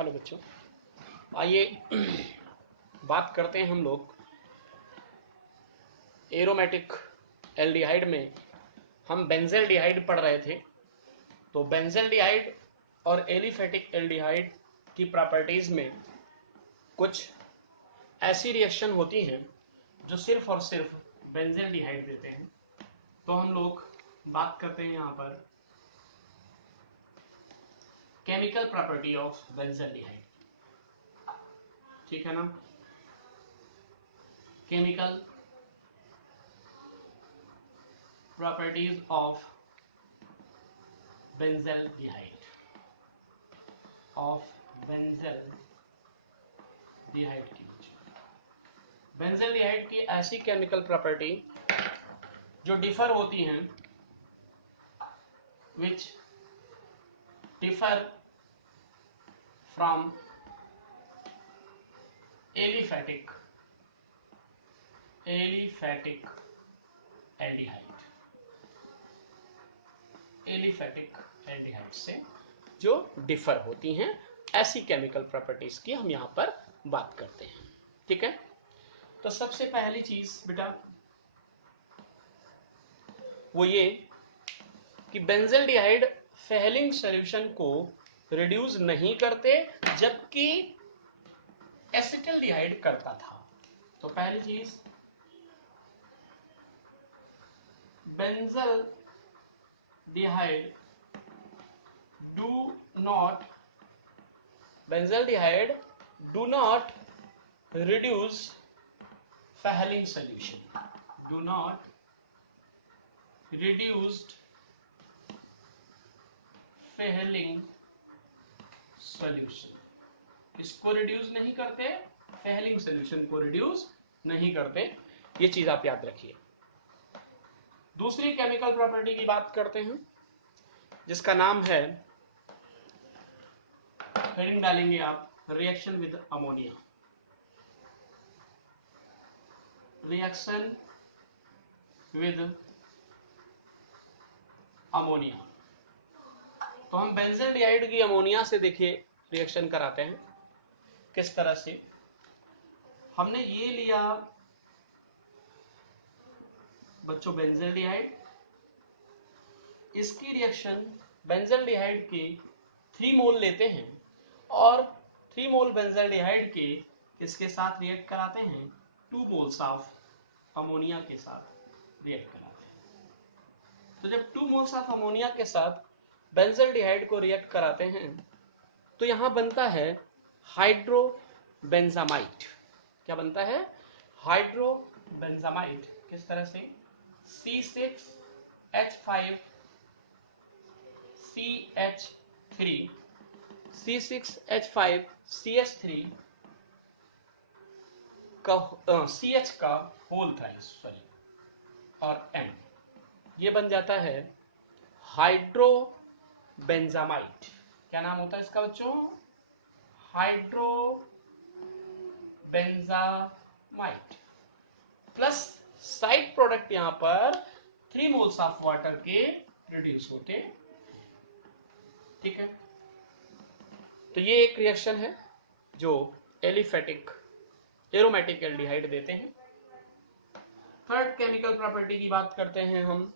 Hello बच्चों, आइए बात करते हैं हम लोग एरोमेटिक एल्डिहाइड में। हम बेंजेल्डिहाइड पढ़ रहे थे, तो बेंजेल्डिहाइड और एलिफेटिक एल्डिहाइड की प्रॉपर्टीज में कुछ ऐसी रिएक्शन होती हैं जो सिर्फ और सिर्फ बेंजेल्डिहाइड देते हैं। तो हम लोग बात करते हैं यहाँ पर केमिकल प्रॉपर्टी ऑफ बेंजेल्डिहाइड, ठीक है ना। केमिकल प्रॉपर्टीज ऑफ बेंजेल्डिहाइड की बेंजेल्डिहाइड की ऐसी केमिकल प्रॉपर्टी जो डिफर होती हैं, विच डिफर फ्रॉम एलिफेटिक एल्डिहाइड से जो डिफर होती हैं, ऐसी केमिकल प्रॉपर्टीज की हम यहां पर बात करते हैं, ठीक है। तो सबसे पहली चीज बेटा वो ये कि बेंजेल्डिहाइड फेहलिंग सॉल्यूशन को रिड्यूस नहीं करते, जबकि एसिटल्डिहाइड करता था। तो पहली चीज, benzaldehyde do not reduce Fehling solution, do not reduced Fehling solution. इसको रिड्यूस नहीं करते, फेहलिंग सॉल्यूशन को रिड्यूस नहीं करते, ये चीज आप याद रखिए। दूसरी केमिकल प्रॉपर्टी की बात करते हैं जिसका नाम है, हेडिंग डालेंगे आप, reaction with ammonia. Reaction with ammonia. तो हम बेंजेल्डिहाइड की अमोनिया से देखिए रिएक्शन कराते हैं किस तरह से। हमने ये लिया बच्चों बेंजेल्डिहाइड, इसकी रिएक्शन बेंजेल्डिहाइड के 3 मोल लेते हैं और 3 मोल बेंजेल्डिहाइड के किसके साथ रिएक्ट कराते हैं, 2 मोल्स ऑफ अमोनिया के साथ रिएक्ट कराते हैं। तो जब 2 मोल्स ऑफ अमोनिया के साथ बेंजेल्डिहाइड को रिएक्ट कराते हैं तो यहां बनता है हाइड्रोबेंजामाइड। क्या बनता है, हाइड्रोबेंजामाइड। किस तरह से, C6H5CH3 का CH का होल थ्राइस सॉरी और M, ये बन जाता है हाइड्रोबेंजामाइड। क्या नाम होता है इसका बच्चों, हाइड्रोबेंजामाइड। प्लस साइड प्रोडक्ट यहां पर 3 मोल्स ऑफ वाटर के रिड्यूस होते, ठीक है। तो ये एक रिएक्शन है जो एलिफेटिक एरोमेटिक एल्डिहाइड देते हैं। थर्ड केमिकल प्रॉपर्टी की बात करते हैं हम,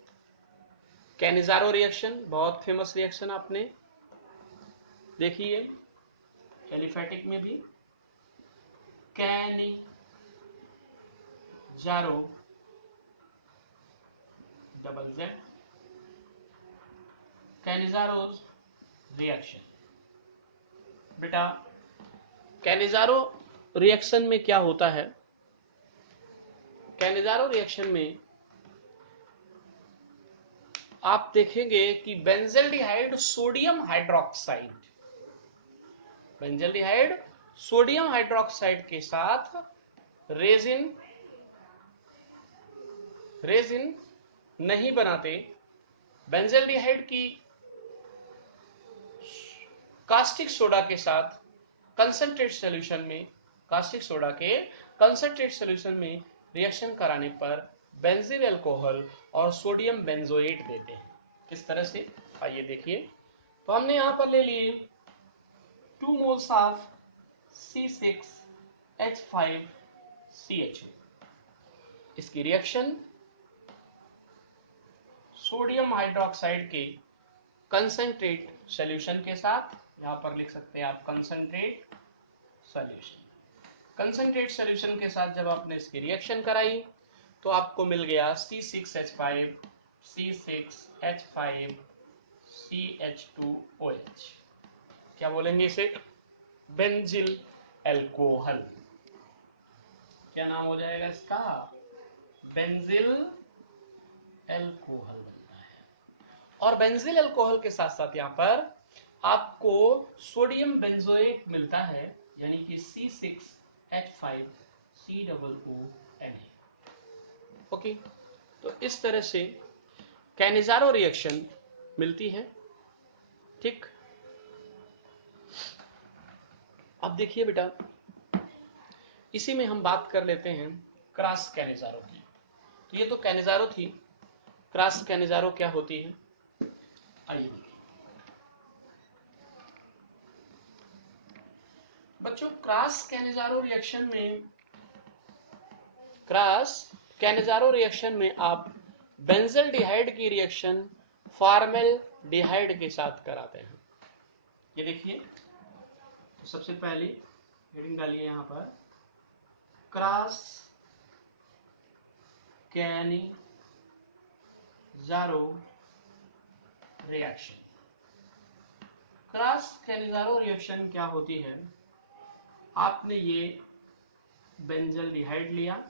कैनिजारो रिएक्शन। बहुत फेमस रिएक्शन आपने देखी है एलिफेटिक में भी, कैनिजारो डबल जेड, कैनिजारोज रिएक्शन। बेटा कैनिजारो रिएक्शन में क्या होता है, कैनिजारो रिएक्शन में आप देखेंगे कि बेंजेल्डिहाइड सोडियम हाइड्रोक्साइड के साथ रेजिन नहीं बनाते। बेंजेल्डिहाइड की कास्टिक सोडा के साथ कंसंट्रेट सॉल्यूशन में रिएक्शन कराने पर बेंजील अल्कोहल और सोडियम बेंजोएट देते हैं। किस तरह से, आइए देखिए। तो हमने यहां पर ले लिए 2 moles of C6H5CHO। इसकी रिएक्शन सोडियम हाइड्रोक्साइड के कंसंट्रेट सॉल्यूशन के साथ, यहां पर लिख सकते हैं आप कंसंट्रेट सॉल्यूशन। कंसंट्रेट सॉल्यूशन के साथ जब आपने इसकी रिएक्शन कराई तो आपको मिल गया C6H5CH2OH। क्या बोलेंगे इसे? Benzyl alcohol. क्या नाम हो जाएगा इसका? बेंजिल एल्कोहल बनता है। और बेंजिल एल्कोहल के साथ साथ यहां पर आपको सोडियम बेंजोएट मिलता है, यानी कि C6H5COONA। ओके, तो इस तरह से कैनिजारो रिएक्शन मिलती है। ठीक, अब देखिए बेटा, इसी में हम बात कर लेते हैं क्रॉस कैनिजारो की। तो ये तो कैनिजारो थी, क्रॉस कैनिजारो क्या होती है आइए देखिए। बच्चों, क्रॉस कैनिजारो रिएक्शन में आप बेंजल्डिहाइड की रिएक्शन फॉर्मेल्डिहाइड के साथ कराते हैं। ये देखिए, तो सबसे पहले हेडिंग डालिए यहां पर, cross Cannizzaro reaction. Cross Cannizzaro reaction क्या होती है? आपने ये बेंजल्डिहाइड लिया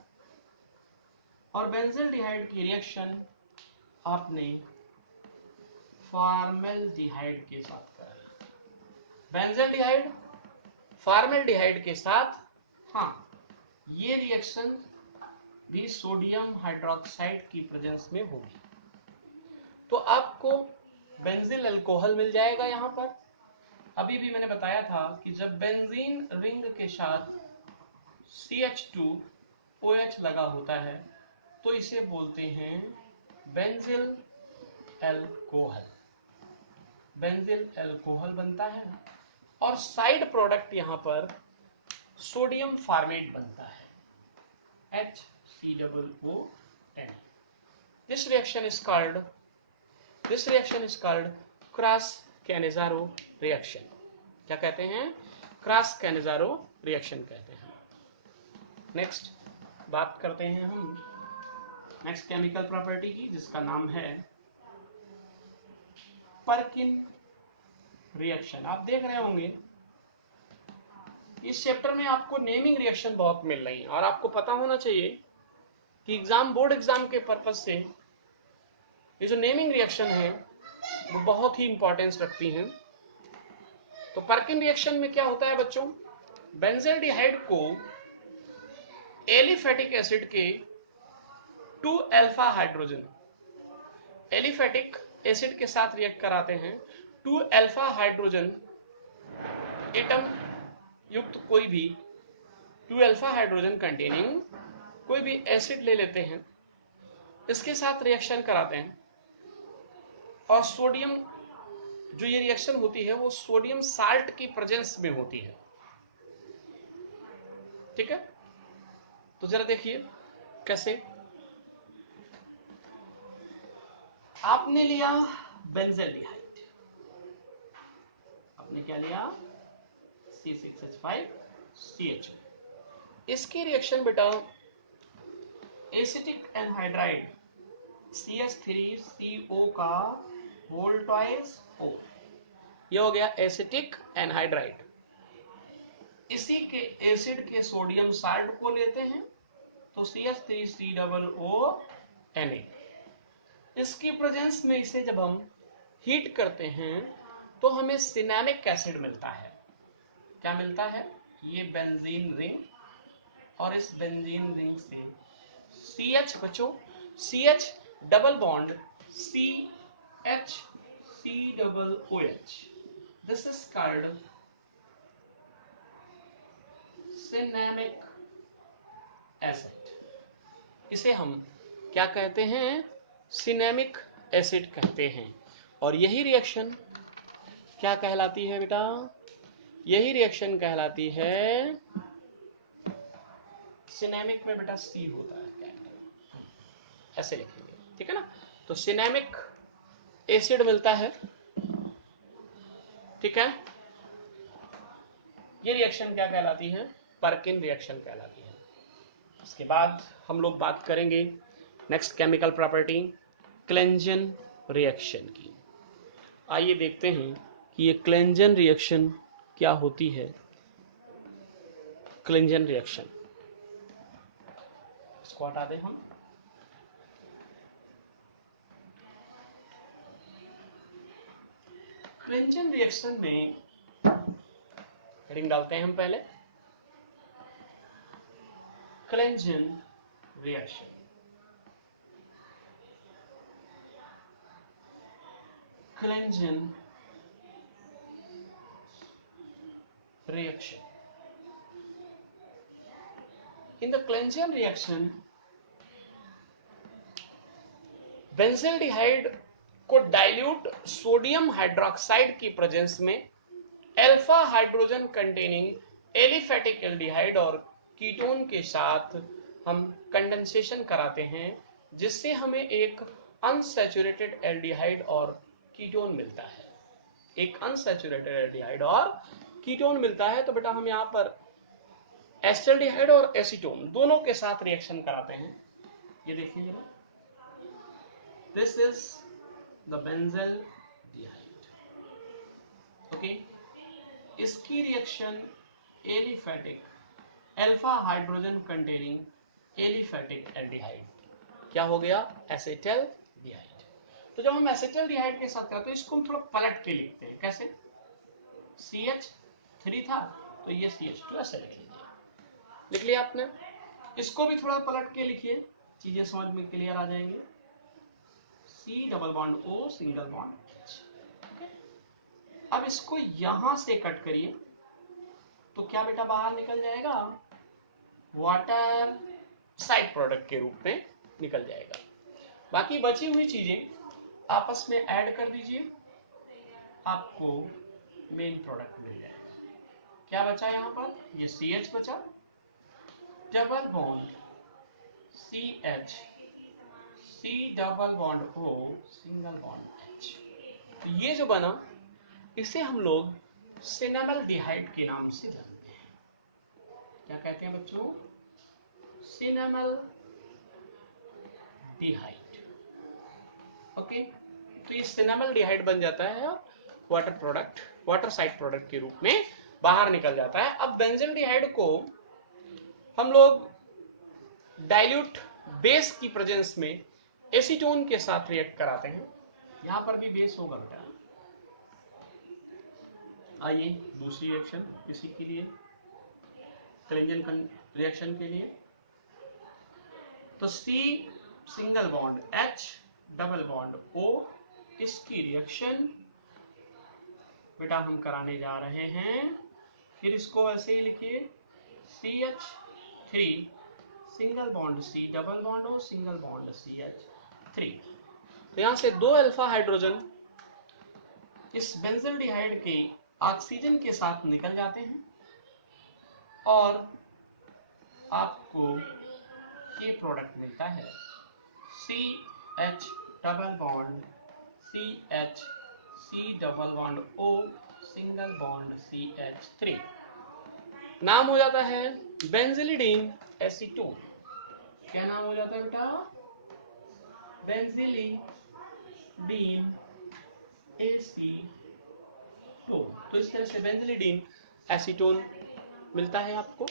और बेंजल्डिहाइड की रिएक्शन आपने फॉर्मेल्डिहाइड के साथ कराया। बेंजल्डिहाइड फॉर्मेल्डिहाइड के साथ, हाँ, ये रिएक्शन भी सोडियम हाइड्रोक्साइड की प्रेजेंस में होगी, तो आपको बेंजिल अल्कोहल मिल जाएगा। यहां पर अभी भी मैंने बताया था कि जब बेंजीन रिंग के साथ CH2OH लगा होता है तो इसे बोलते हैं बेंजिल एल्कोहल। बेंजिल एल्कोहल बनता है और साइड प्रोडक्ट यहां पर सोडियम फॉर्मेट बनता है, HCOON। This reaction is called cross Cannizzaro reaction. क्या कहते हैं? क्रॉस कैनिजारो रिएक्शन कहते हैं। नेक्स्ट बात करते हैं हम नेक्स्ट केमिकल प्रॉपर्टी की, जिसका नाम है पर्किन रिएक्शन। आप देख रहे होंगे इस चैप्टर में आपको नेमिंग रिएक्शन बहुत मिल रही है, और आपको पता होना चाहिए कि बोर्ड एग्जाम के पर्पज से ये जो नेमिंग रिएक्शन है वो बहुत ही इंपॉर्टेंस रखती हैं। तो पर्किन रिएक्शन में क्या होता है बच्चों? बेंजल्डिहाइड को एलिफेटिक एसिड के 2 अल्फा हाइड्रोजन एलिफेटिक एसिड के साथ रिएक्ट कराते हैं। 2 अल्फा हाइड्रोजन एटम युक्त कोई भी 2 अल्फा हाइड्रोजन कंटेनिंग कोई भी एसिड ले लेते हैं, इसके साथ रिएक्शन कराते हैं, और सोडियम, जो ये रिएक्शन होती है वो सोडियम साल्ट की प्रेजेंस में होती है। ठीक है, तो जरा देखिए कैसे। आपने लिया बेंजल्डिहाइड, आपने क्या लिया? C6H5CH। इसकी रिएक्शन बेटा एसिटिक एनहाइड्राइड CH3CO का होल ट्वाइस 4, ये हो गया एसिटिक एनहाइड्राइड। इसी के एसिड के सोडियम साल्ट को लेते हैं तो CH3COONA। इसकी प्रेजेंस में इसे जब हम हीट करते हैं तो हमें सिनेमिक एसिड मिलता है। क्या मिलता है? ये बेंजीन रिंग, और इस बेंजीन रिंग से CH बच्चों, CH double bond CH3COOH, this is called cinnamic acid. इसे हम क्या कहते हैं? सिनेमिक एसिड कहते हैं। और यही रिएक्शन क्या कहलाती है बेटा? यही रिएक्शन कहलाती है, सिनेमिक में बेटा सी होता है, ऐसे लिखेंगे, ठीक है ना। तो सिनेमिक एसिड मिलता है, ठीक है। ये रिएक्शन क्या कहलाती है, पर्किन रिएक्शन कहलाती है। इसके बाद हम लोग बात करेंगे नेक्स्ट केमिकल प्रॉपर्टी, क्लेंजन रिएक्शन की। आइए देखते हैं कि ये क्लेंजन रिएक्शन क्या होती है। क्लेंजन रिएक्शन, इसको हटा दें हम। क्लेंजन रिएक्शन में हेडिंग डालते हैं हम पहले, Claisen reaction. Claisen reaction. In the Clenzian reaction, benzaldehyde को डाइल्यूट सोडियम हाइड्रोक्साइड की प्रेजेंस में alpha hydrogen containing aliphatic aldehyde और कीटोन के साथ हम कंडेंसेशन कराते हैं, जिससे हमें एक अनसैचुरेटेड एल्डिहाइड और कीटोन मिलता है। एक अनसैचुरेटेड एल्डिहाइड और कीटोन मिलता है। तो बेटा हम यहाँ पर एस्टल्डिहाइड और एसीटोन दोनों के साथ रिएक्शन कराते हैं। ये देखिए जरा, दिस इज द बेंजील्डिहाइड, ओके। इसकी reaction aliphatic alpha hydrogen containing aliphatic aldehyde, क्या हो गया, एसिटल्डिहाइड। तो जब हम एसिटल्डिहाइड के साथ करते हैं, इसको हम थोड़ा पलट के लिखते हैं। कैसे, CH3 था तो ये CH2 ऐसे लिख लीजिए। लिख लिया आपने, इसको भी थोड़ा पलट के लिखिए, चीजें समझ में क्लियर आ जाएंगे। C double bond O single bond H। अब इसको यहां से कट करिए तो क्या बेटा बाहर निकल जाएगा, वाटर साइड प्रोडक्ट के रूप में निकल जाएगा। बाकी बची हुई चीजें आपस में ऐड कर दीजिए, आपको मेन प्रोडक्ट मिल जाएगा। क्या बचा यहाँ पर, ये CH बचा, double bond CH, C double bond O single bond H। तो ये जो बना, इसे हम लोग सिनेमल्डिहाइड के नाम से जानते हैं। क्या कहते हैं बच्चों, सिनेमल्डिहाइड, ओके। तो ये सिनेमल्डिहाइड बन जाता है और water product, water side product के रूप में बाहर निकल जाता है। अब बेंजील्डिहाइड को हम लोग डाइल्यूट बेस की प्रेजेंस में एसीटोन के साथ रिएक्ट कराते हैं। यहां पर भी बेस होगा बेटा। आइए दूसरी रिएक्शन किसी के लिए, क्लेंजन रिएक्शन के लिए, तो C single bond H double bond O, इसकी रिएक्शन बेटा हम कराने जा रहे हैं। फिर इसको ऐसे ही लिखिए, CH3 single bond C double bond O single bond CH3। तो यहां से 2 अल्फा हाइड्रोजन इस बेंजील्डिहाइड के ऑक्सीजन के साथ निकल जाते हैं और आपको ये प्रोडक्ट मिलता है, CH double bond CH, C double bond O single bond CH3। नाम हो जाता है बेंजिलिडीन एसीटोन। क्या नाम हो जाता है बेटा, बेंजिलिडीन एसीटोन। तो इस तरह से बेंजिलिडीन एसीटोन मिलता है आपको।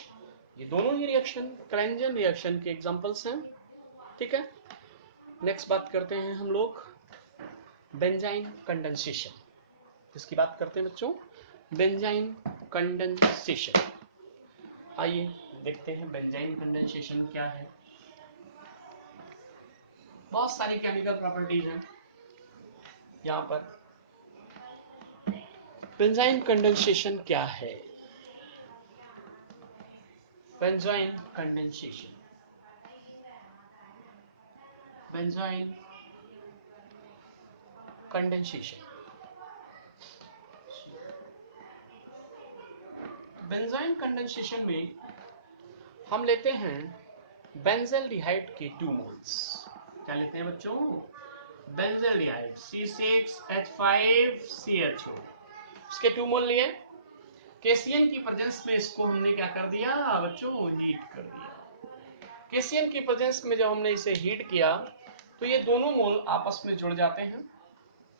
ये दोनों ही रिएक्शन क्लेंजन रिएक्शन के एग्जांपल्स हैं, ठीक है। नेक्स्ट बात करते हैं हम लोग बेंजाइन कंडेंसेशन। इसकी बात करते हैं बच्चों, बेंजाइन कंडेंसेशन। आइए देखते हैं बेंजाइन कंडेंसेशन क्या है। बहुत सारी केमिकल प्रॉपर्टीज हैं यहाँ पर। बेंजाइन कंडेंसेशन क्या है, benzene condensation, benzene condensation. Benzene condensation में हम लेते हैं बेंजल्डिहाइड के 2 मोल्स। क्या लेते हैं बच्चों? बेंजल्डिहाइड C6H5CHO, इसके 2 मोल लिए। केसीएन की प्रेजेंस में इसको हमने क्या कर दिया बच्चों? हीट कर दिया। केसीएन की प्रेजेंस में जब हमने इसे हीट किया तो ये दोनों मोल आपस में जुड़ जाते हैं।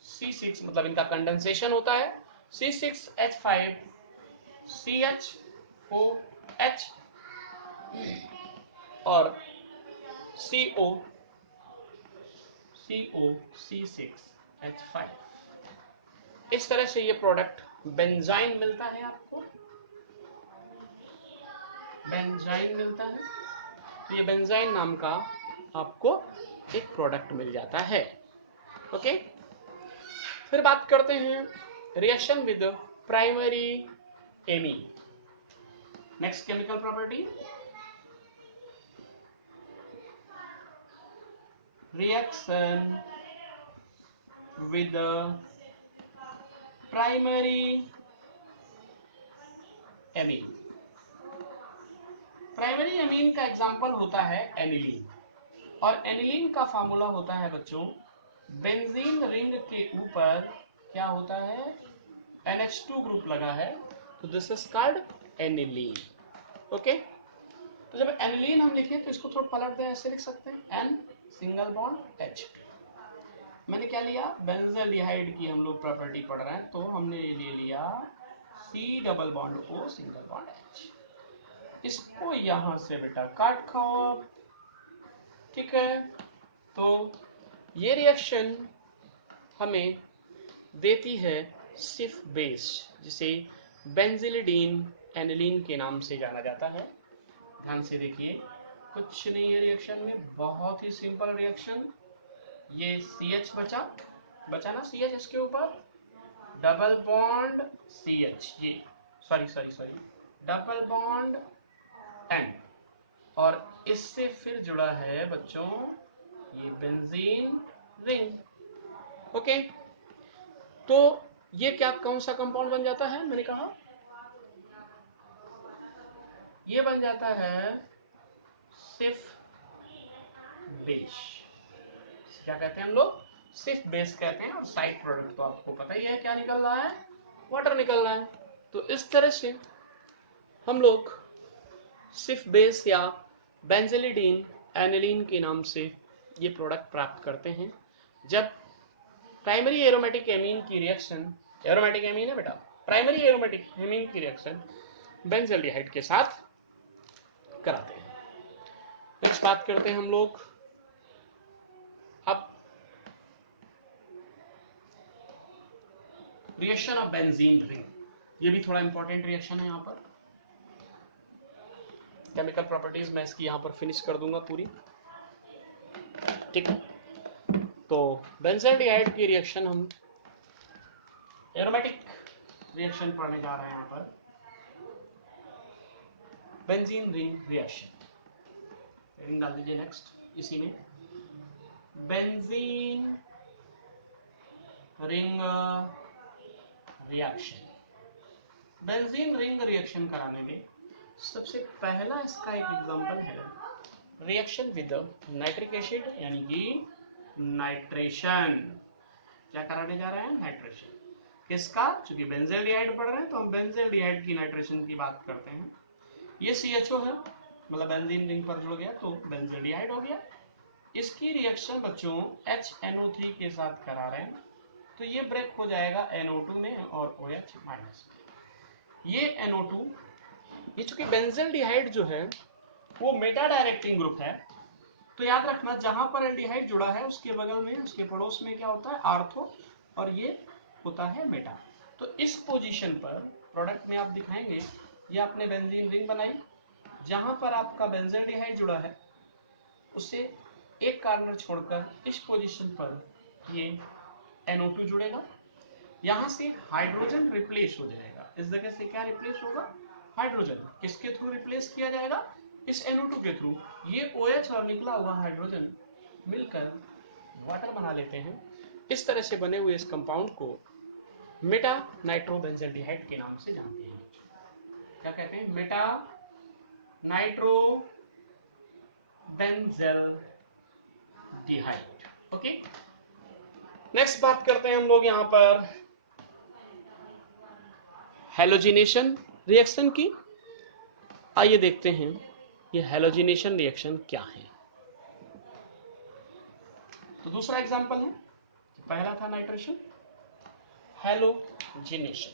C6 मतलब इनका कंडेंसेशन होता है, C6H5CH4H और C6H5। इस तरह से ये प्रोडक्ट बेंजाइन मिलता है आपको, बेंजाइन मिलता है। तो ये बेंजाइन नाम का आपको एक प्रोडक्ट मिल जाता है। ओके, फिर बात करते हैं reaction with primary amine. Next chemical property, reaction with primary amine. Primary amine का एग्जांपल होता है एनिलीन, और एनिलीन का फार्मूला होता है बच्चों, बेंजीन रिंग के ऊपर क्या होता है? NH2 ग्रुप लगा है, तो this is called aniline. Okay, तो जब एनिलीन हम लिखें तो इसको थोड़ा पलट दें, ऐसे लिख सकते हैं N सिंगल बॉन्ड H। मैंने क्या लिया? बेंजल्डिहाइड की हम लोग प्रॉपर्टी पढ़ रहे हैं, तो हमने ले लिया C double bond O single bond H। इसको यहां से बेटा काट खाओ आप, ठीक है। तो ये रिएक्शन हमें देती है सिर्फ बेस, जिसे बेंजिलिडीन एनिलीन के नाम से जाना जाता है। ध्यान से देखिए, कुछ नहीं है रिएक्शन में, बहुत ही सिंपल रिएक्शन। ये CH बचा ना, CH इसके ऊपर डबल बॉन्ड CH, ये सॉरी डबल बॉन्ड N, और इससे फिर जुड़ा है बच्चों ये बेंजीन रिंग। ओके, तो ये क्या कौन सा कंपाउंड बन जाता है? मैंने कहा ये बन जाता है सिर्फ बेस। क्या कहते हैं हम लोग? सिर्फ बेस कहते हैं, और साइड प्रोडक्ट तो आपको पता ही है क्या निकल रहा है? वाटर निकल रहा है। तो इस तरह से हम लोग सिर्फ बेस या बेंजिलिडीन एनिलीन के नाम से ये प्रोडक्ट प्राप्त करते हैं जब प्राइमरी एरोमेटिक एमीन की रिएक्शन, एरोमेटिक एमीन है बेटा, प्राइमरी एरोमेटिक एमीन की रिएक्शन बेंजल्डिहाइड के साथ कराते हैं। नेक्स्ट बात करते हैं हम लोग अब रिएक्शन ऑफ बेंजीन रिंग। ये भी थोड़ा इंपॉर्टेंट रिएक्शन है। यहाँ पर केमिकल प्रॉपर्टीज मैं इसकी यहाँ पर फिनिश कर दूंगा पूरी, ठीक है। तो बेंजल्डिहाइड की रिएक्शन हम एरोमेटिक रिएक्शन पढ़ने जा रहे हैं। यहाँ पर बेंजीन रिंग रिएक्शन, रिंग डाल दीजिए नेक्स्ट इसी में, benzene ring reaction. Benzene ring reaction कराने में सबसे पहला इसका एक एग्जांपल है रिएक्शन विद नाइट्रिक एसिड, यानी कि नाइट्रेशन। क्या कराने जा रहे हैं? नाइट्रेशन। किसका? चूंकि बेंजल्डिहाइड पढ़ रहे हैं तो हम बेंजल्डिहाइड की नाइट्रेशन की बात करते हैं। ये CHO है, मतलब बेंजीन रिंग पर जुड़ गया तो बेंजल्डिहाइड हो गया। इसकी रिएक्शन बच्चों HNO3 के साथ करा रहे हैं, तो ये ब्रेक हो जाएगा NO2 में और OH माइनस में। ये NO2, ये चूंकि बेंजल्डिहाइड जो है वो मेटा डायरेक्टिंग ग्रुप है, तो याद रखना जहां पर एल्डिहाइड जुड़ा है उसके बगल में, उसके पड़ोस में क्या होता है? आर्थो, और ये होता है मेटा। तो इस पोजीशन पर प्रोडक्ट में आप दिखाएंगे ये आपने बेंजीन रिंग बनाई, जहां पर आपका बेंजल्डिहाइड जुड़ा है उसे एक कार्बन छोड़कर इस पोजीशन पर ये NO2 जुड़ेगा, यहां से हाइड्रोजन रिप्लेस हो जाएगा। इस जगह से क्या रिप्लेस होगा? हाइड्रोजन। किसके थ्रू रिप्लेस किया जाएगा? इस NO2 के थ्रू। ये OH और निकला हुआ हाइड्रोजन मिलकर वाटर बना लेते हैं। इस तरह से बने हुए इस कंपाउंड को मेटा नाइट्रोबेंजल्डिहाइड के नाम से जानते हैं। क्या कहते हैं, Meta nitro benzaldehyde. Okay, next बात करते हैं हम लोग यहां पर हैलोजिनेशन रिएक्शन की। आइए देखते हैं ये हैलोजिनेशन रिएक्शन क्या है। तो दूसरा एग्जांपल है, पहला था नाइट्रेशन, हैलोजिनेशन।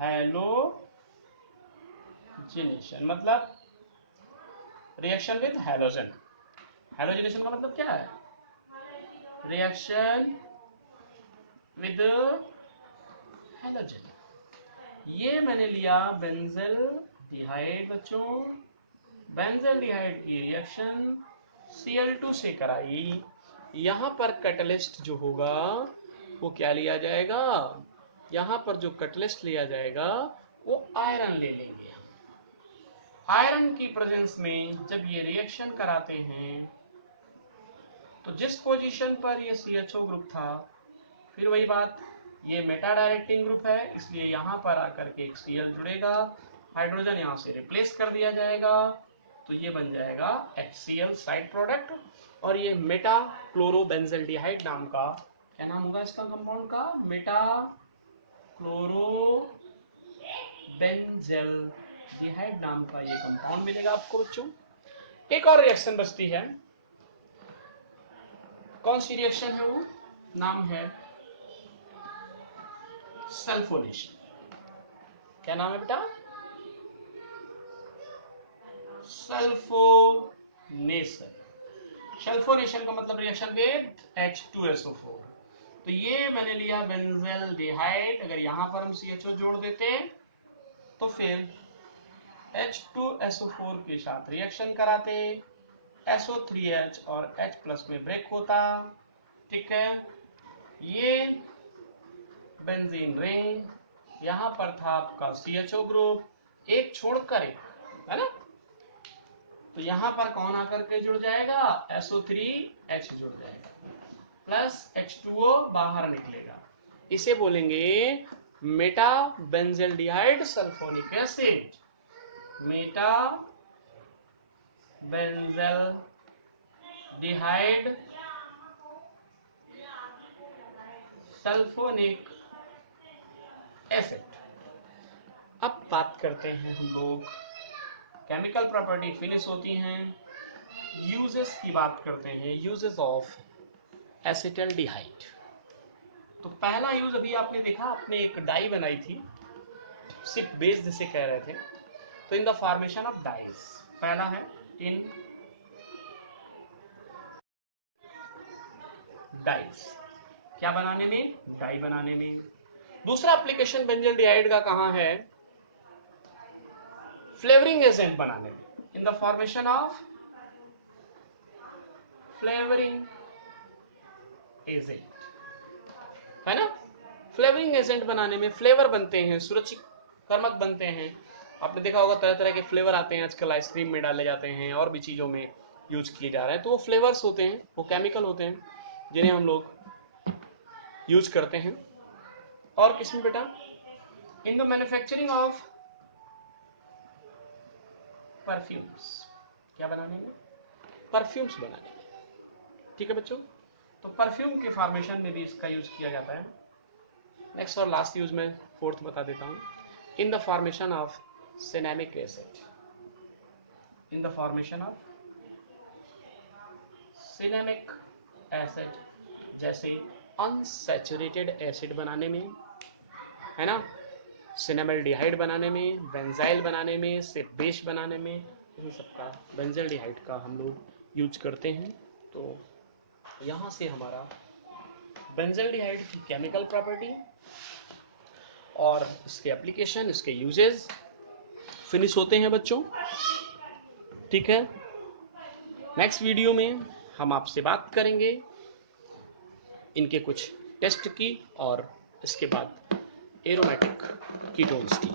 हैलोजिनेशन मतलब रिएक्शन विद हैलोजन। हैलोजिनेशन का मतलब क्या है, रिएक्शन विद हैलोजन। ये मैंने लिया बेंजेल्डिहाइड बच्चों, बेंजेल्डिहाइड की रिएक्शन Cl2 से कराई। यहां पर कैटलिस्ट जो होगा वो क्या लिया जाएगा, यहां पर जो कैटलिस्ट लिया जाएगा वो आयरन ले लेंगे। आयरन की प्रेजेंस में जब ये रिएक्शन कराते हैं तो जिस पोजीशन पर ये CHO ग्रुप था, फिर वही बात, ये मेटा डायरेक्टिंग ग्रुप है, इसलिए यहां पर आकर के एक Cl जुड़ेगा, हाइड्रोजन यहां से रिप्लेस कर दिया जाएगा, तो ये बन जाएगा HCl साइड प्रोडक्ट। और ये मेटा क्लोरोबेंजेल्डिहाइड नाम का, क्या नाम होगा इसका कंपाउंड का, मेटा क्लोरोबेंजेल्डिहाइड नाम का ये कंपाउंड मिलेगा आपको बच्चों। एक और रिएक्शन बचती है, कौन सी रिएक्शन है वो, नाम है सल्फोनेशन। क्या नाम है बेटा, सल्फोनेशन। सल्फोनेशन का मतलब रिएक्शन विद H2SO4। तो ये मैंने लिया बेंजेल्डिहाइड, अगर यहां पर हम CHO जोड़ देते तो फिर H2SO4 के साथ रिएक्शन कराते, SO3H और H+ में ब्रेक होता, ठीक है। ये बेंजीन रिंग, यहां पर था आपका CHO ग्रुप, एक छोड़कर एक, है ना, तो यहां पर कौन आकर के जुड़ जाएगा, SO3H जुड़ जाएगा, प्लस H2O बाहर निकलेगा, इसे बोलेंगे Meta benzaldehyde sulphonic acid. Meta benzaldehyde sulphonic acid. अब बात करते हैं हम लोग, केमिकल प्रॉपर्टी फिनिश होती हैं, यूजेस की बात करते हैं, यूजेस ऑफ एसिटल्डिहाइड। तो पहला यूज अभी आपने देखा, आपने एक डाई बनाई थी, सिप बेस जिसे कह रहे थे, तो in the formation of dies, पहला है इन डाइज, क्या बनाने में, डाई बनाने में। दूसरा एप्लीकेशन बेंजेल्डिहाइड का कहां है, फ्लेवरिंग एजेंट बनाने में, इन the formation of flavouring agent, है ना। फ्लेवरिंग एजेंट बनाने में फ्लेवर बनते हैं, सुरुचिकर्मक बनते हैं। आपने देखा होगा तरह तरह के फ्लेवर आते हैं आजकल, आइसक्रीम में डाले जाते हैं और भी चीजों में यूज किए जा रहे हैं, तो वो फ्लेवर्स होते हैं, वो केमिकल होते हैं जिन्हें हम लोग यूज करते हैं। और किसमें बेटा, in the manufacturing of perfumes, क्या बनाने में, परफ्यूम्स बनाने में, ठीक है बच्चों। तो परफ्यूम के फॉर्मेशन में भी इसका यूज किया जाता है। नेक्स्ट और लास्ट यूज में फोर्थ बता देता हूं, इन the formation of cinnamic acid, in the formation of cinnamic acid, जैसे अनसैचुरेटेड एसिड बनाने में, है ना, सिनेमल्डिहाइड बनाने में, बेंजाइल बनाने में, सिप बेस बनाने में, इन सबका बेंजेल्डिहाइड का हम लोग यूज करते हैं। तो यहां से हमारा बेंजेल्डिहाइड की केमिकल प्रॉपर्टी और इसके एप्लीकेशन, इसके यूजेस फिनिश होते हैं बच्चों, ठीक है। नेक्स्ट वीडियो में हम आपसे बात करेंगे इनके कुछ टेस्ट की और इसके बाद एरोमेटिक कीटोन्स की।